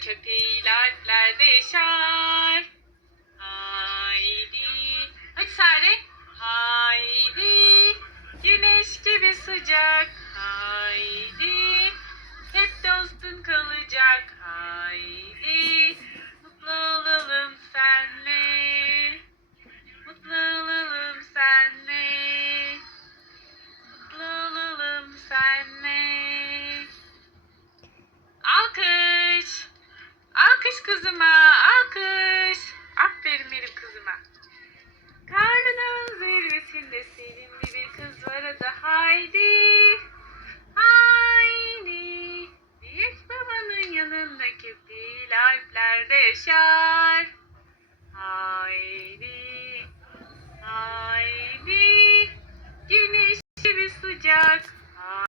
köpeğiyle Alplerde yaşar. Haydi. Hadi Sare. Haydi. Güneş gibi sıcak. Haydi. Hep dostun kalacak. Kızıma. Alkış. Aferin benim kızıma. Karnının zirvesinde sevimli bir kız var adı Haydi. Haydi. Büyük babanın yanında köpeğiyle Alplerde yaşar. Haydi. Haydi. Güneş gibi sıcak.